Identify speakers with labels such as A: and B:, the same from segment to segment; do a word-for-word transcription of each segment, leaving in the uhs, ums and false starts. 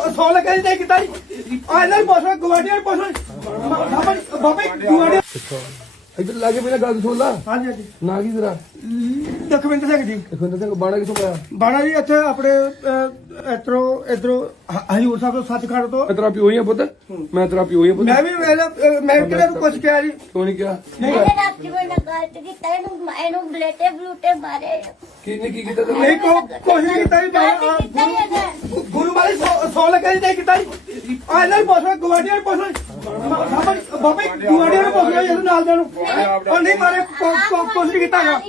A: ਸੌ ਲੱਗਾ ਨਹੀਂ ਕੀਤਾ ਜੀ ਆ ਇਹਨਾਂ ਨੂੰ ਪੁੱਛੋ ਗਵਾਡੀਆਂ ਨੂੰ ਪੁੱਛੋ ਬਾਬੇ ਗਵਾਡੀਆਂ
B: ਇੱਧਰ ਲਾਗੇ ਮੇਰਾ ਗੱਲ ਸੁਣ ਲਾ।
A: ਹਾਂਜੀ ਹਾਂਜੀ
B: ਨਾ ਕੀ ਤੇਰਾ?
A: ਲਖਵਿੰਦਰ ਸਿੰਘ ਜੀ।
B: ਲਖਵਿੰਦਰ ਸਿੰਘ ਬਾਣਾ ਕਿੱਥੋਂ ਆਇਆ?
A: ਬਾਣਾ ਜੀ ਇੱਥੇ ਆਪਣੇ ਇਧਰੋਂ ਇਧਰੋਂ ਹਜੂਰ ਸਾਹਿਬ ਤੋਂ ਸੱਚਖੰਡ ਤੋਂ।
B: ਮੈਂ ਤੇਰਾ ਪਿਓ ਹੀ ਆ ਪੁੱਤ, ਮੈਂ ਤੇਰਾ ਪਿਓ ਹੀ ਆ ਪੁੱਤ।
A: ਮੈਂ ਵੀ ਮੇਰਾ ਮੈਂ ਕਿਹੜੇ ਨੂੰ ਪੁੱਛ ਕੇ ਆ ਜੀ।
B: ਕਿਉਂ ਨਹੀਂ ਕਿਹਾ?
C: ਮੇਰੇ ਰਾਤੀ ਮੈਂ ਗਲਤ ਕੀਤਾ ਇਹਨੂੰ ਇਹਨੂੰ ਬਲੇਟੇ ਬਲੂਟੇ ਮਾਰੇ
B: ਕਿਹਨੇ ਕੀ ਕੀਤਾ ਤੈਨੂੰ?
A: ਨਹੀਂ ਕੋ ਕੁਛ ਨਹੀਂ ਕੀਤਾ ਜੀ। ਗੁਰੂ ਵਾਲੇ ਸੌ ਲੱਗਾ ਨਹੀਂ ਕੀਤਾ ਜੀ ਆ ਇਹਨਾਂ ਨੂੰ ਪੁੱਛੋ ਗਵਾਡੀਆਂ ਨੂੰ ਪੁੱਛੋ ਬਾਬੇ ਗਵਾਡੀਆਂ ਨੂੰ ਪੁੱਛੋ ਜੀ ਨਾਲ ਦੇ ਨੂੰ ਉਹ ਨਹੀਂ ਮਾਰੇ ਕੁਛ ਨਹੀਂ ਕੀਤਾ ਹੈਗਾ।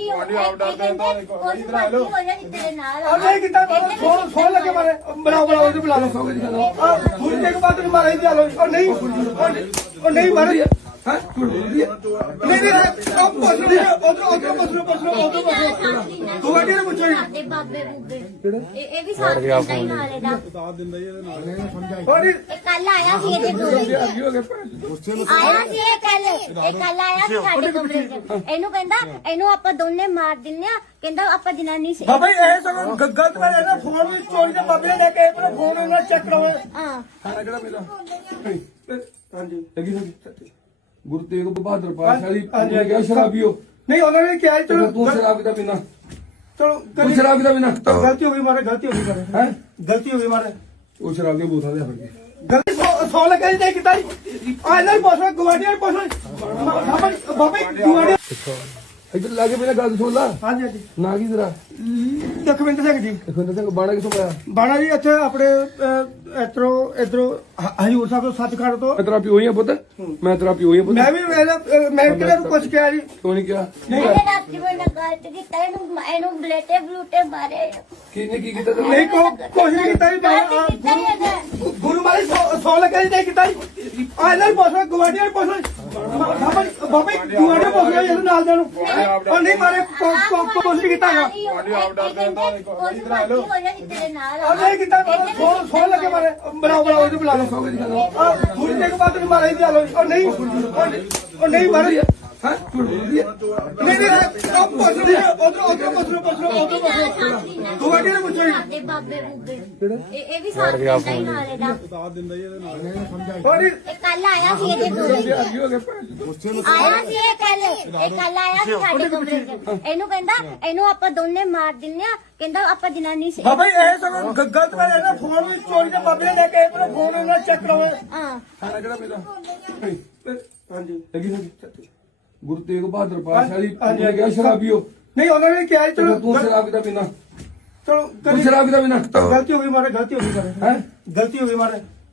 A: ਉਹ ਨਹੀਂ ਕੀਤਾ ਸੌ ਸੌ ਲੱਗੇ ਮਾਰੇ ਬਣਾਓ ਬਣਾਓ ਉਹਨੂੰ ਬੁਲਾ ਲਓ। ਗੁਰੂ ਤੇਗ ਬਹਾਦਰ ਨੂੰ ਮਾਰੇ ਜਾ ਲਓ। ਉਹ ਨਹੀਂ ਉਹ ਨਹੀਂ ਮਾਰੇ
B: ਹਾਂ
A: ਨਹੀਂ ਨਹੀਂ ਆਪ ਪੁੱਛ ਲਓ ਉਧਰ ਉਧਰ ਪੁੱਛ ਲਓ ਪੁੱਛ ਲਓ ਉਧਰ ਪੁੱਛ ਲਓ ਗਵਾਡੀਆਂ ਨੂੰ ਪੁੱਛੋ ਜੀ।
C: ਬਾਬੇ ਬੁੱਗੇ ਇਹ ਇਹ ਵੀ ਸਾਥ ਦਿੰਦਾ ਹੀ ਨਾਲੇ ਦਾ
A: ਉਹ ਨਹੀਂ
C: ਇਹ ਕੱਲ ਆਇਆ ਸੀ ਇਹਦੇ ਕੋਲ ਆਇਆ ਸੀ ਇਹ ਕੱਲ ਇਹ ਕੱਲ ਆਇਆ ਸੀ ਸਾਡੇ ਕਮਰੇ 'ਚ ਇਹਨੂੰ ਕਹਿੰਦਾ ਇਹਨੂੰ ਆਪਾਂ ਦੋਨੇ ਮਾਰ ਦਿੰਨੇ ਆ ਕਹਿੰਦਾ ਆਪਾਂ ਜਨਾਨੀ ਸੀ
A: ਬਾਬਾ ਇਹ ਸਗੋਂ ਗਲਤ ਕਰ ਰਿਹਾ ਫੋਨ ਵੀ ਚੋਰੀ ਦੇ ਬਾਬੇ ਨੇ ਲੈ ਕੇ ਆਪਣਾ ਫੋਨ ਉਹਨਾਂ ਚੈੱਕ ਕਰਾਓ।
C: ਹਾਂ
B: ਖਾਣਾ ਕਿਹੜਾ ਮੇਰਾ?
A: ਹਾਂਜੀ
B: ਲੱਗੀ ਹੋਈ ਗੁਰੂ ਤੇਗ ਬਹਾਦਰ ਪਾਤਸ਼ਾਹ ਦੀ ਉਹਨੇ ਕਿਹਾ ਸ਼ਰਾਬੀਓ।
A: ਨਹੀਂ ਉਹਨਾਂ ਨੇ ਕਿਹਾ ਚਲੋ
B: ਤੂੰ ਸ਼ਰਾਬ ਦਾ ਪੀਣਾ,
A: ਚਲੋ
B: ਤੂੰ ਸ਼ਰਾਬ ਦਾ ਪੀਣਾ।
A: ਗਲਤੀ ਹੋ ਗਈ ਮਾਰੇ ਗਲਤੀ ਹੋ ਗਈ ਮਾਰੇ
B: ਹੈ
A: ਗਲਤੀ ਹੋ ਗਈ ਮਾਰੇ
B: ਉਹ ਸ਼ਰਾਬ ਦੀਆਂ ਬੋਤਲਾਂ ਦੇ ਫੜ ਕੇ
A: ਗਲਤੀ ਸੌ ਲੱਗਾ ਨਹੀਂ ਕੀਤਾ ਜੀ ਆ ਇਹਨਾਂ ਨੂੰ ਪੁੱਛੋ ਗਵਾਡੀਆਂ ਨੂੰ ਪੁੱਛੋ ਬਾਬੇ ਗਵਾਡੀਆਂ।
B: ਇੱਧਰ ਲਾਗੇ ਮੇਰਾ ਗੱਲ ਸੁਣ ਲਾ।
A: ਹਾਂਜੀ ਹਾਂਜੀ
B: ਨਾ ਕੀ ਤੇਰਾ?
A: ਲਖਵਿੰਦਰ ਸਿੰਘ ਜੀ।
B: ਲਖਵਿੰਦਰ ਸਿੰਘ ਬਾਣਾ ਕਿੱਥੋਂ ਆਇਆ?
A: ਬਾਣਾ ਜੀ ਇੱਥੇ ਆਪਣੇ ਇਧਰੋਂ ਇਧਰੋਂ ਹਜੂਰ ਸਾਹਿਬ ਤੋਂ ਸੱਚਖੰਡ ਤੋਂ।
B: ਮੈਂ ਤੇਰਾ ਪਿਓ ਹੀ ਆ ਪੁੱਤ, ਮੈਂ ਤੇਰਾ ਪਿਓ ਹੀ ਆ ਪੁੱਤ।
A: ਮੈਂ ਵੀ ਮੇਰਾ ਮੈਂ ਕਿਹੜੇ ਨੂੰ ਪੁੱਛ ਕੇ ਆ ਜੀ।
B: ਕਿਉਂ ਨਹੀਂ ਕਿਹਾ?
C: ਮੇਰੇ ਰਾਤੀ ਮੈਂ ਗਲਤ ਕੀਤਾ ਇਹਨੂੰ ਇਹਨੂੰ ਬਲੇਟੇ ਬਲੂਟੇ ਮਾਰੇ
B: ਕਿਹਨੇ ਕੀ ਕੀਤਾ ਤੈਨੂੰ?
A: ਨਹੀਂ ਕੋ ਕੁਛ ਨਹੀਂ ਕੀਤਾ ਜੀ। ਗੁਰੂ ਵਾਲੇ ਸੌ ਲੱਗਾ ਨਹੀਂ ਕੀਤਾ ਜੀ ਆ ਇਹਨਾਂ ਨੂੰ ਪੁੱਛੋ ਗਵਾਡੀਆਂ ਨੂੰ ਪੁੱਛੋ ਬਾਬੇ ਗਵਾਡੀਆਂ ਪੁੱਛੋ ਜੀ ਨਾਲ ਦੇ ਨੂੰ ਉਹ ਨਹੀਂ ਮਾਰੇ ਕੁਛ ਨਹੀਂ ਕੀਤਾ ਹੈਗਾ। ਉਹ ਨਹੀਂ ਕੀਤਾ ਸੌ ਸੌ ਲੱਗੇ ਮਾਰੇ ਬਣਾਓ ਬਣਾਓ ਉਹਨੂੰ ਬੁਲਾ ਲਓ। ਗੁਰੂ ਤੇਗ ਬਹਾਦਰ ਨੂੰ ਮਾਰੇ ਜਾ ਲਓ। ਉਹ ਨਹੀਂ ਉਹ ਨਹੀਂ ਮਾਰੇ
B: ਹਾਂ
A: ਨਹੀਂ ਨਹੀਂ ਆਪ ਪੁੱਛ ਲਓ ਉਧਰ ਉਧਰ ਪੁੱਛ ਲਓ ਪੁੱਛ ਲਓ ਉਧਰ ਪੁੱਛ ਲਓ ਗਵਾਡੀਆਂ ਨੂੰ ਪੁੱਛੋ ਜੀ।
C: ਬਾਬੇ ਬੁੱਗੇ ਇਹ ਇਹ ਵੀ ਸਾਥ ਦਿੰਦਾ ਹੀ ਨਾਲੇ ਦਾ
A: ਉਹ ਨਹੀਂ
C: ਇਹ ਕੱਲ ਆਇਆ ਸੀ ਇਹਦੇ ਕੋਲ ਆਇਆ ਸੀ ਇਹ ਕੱਲ ਇਹ ਕੱਲ ਆਇਆ ਸੀ ਸਾਡੇ ਕਮਰੇ 'ਚ ਇਹਨੂੰ ਕਹਿੰਦਾ ਇਹਨੂੰ ਆਪਾਂ ਦੋਨੇ ਮਾਰ ਦਿੰਨੇ ਆ ਕਹਿੰਦਾ ਆਪਾਂ ਜਨਾਨੀ ਸੀ
A: ਬਾਬਾ ਇਹ ਸਗੋਂ ਗਲਤ ਕਰ ਰਿਹਾ ਫੋਨ ਵੀ ਚੋਰੀ ਦੇ ਬਾਬੇ ਨੇ ਲੈ ਕੇ ਆਪਣਾ ਫੋਨ ਉਹਨਾਂ ਚੈੱਕ ਕਰਾਓ।
C: ਹਾਂ
B: ਖਾਣਾ ਕਿਹੜਾ ਮੇਰਾ?
A: ਹਾਂਜੀ
B: ਲੱਗੀ ਹੋਈ ਗੁਰੂ ਤੇਗ ਬਹਾਦਰ ਪਾਤਸ਼ਾਹ ਦੀ ਉਹਨੇ ਕਿਹਾ ਸ਼ਰਾਬੀਓ।
A: ਨਹੀਂ ਉਹਨਾਂ ਨੇ ਕਿਹਾ ਚਲੋ
B: ਤੂੰ ਸ਼ਰਾਬ ਦਾ ਪੀਣਾ,
A: ਚਲੋ
B: ਤੂੰ ਸ਼ਰਾਬ ਦਾ ਪੀਣਾ।
A: ਗਲਤੀ ਹੋ ਗਈ ਮਾਰੇ ਗਲਤੀ ਹੋ ਗਈ ਮਾਰੇ
B: ਹੈ
A: ਗਲਤੀ ਹੋ ਗਈ ਮਾਰੇ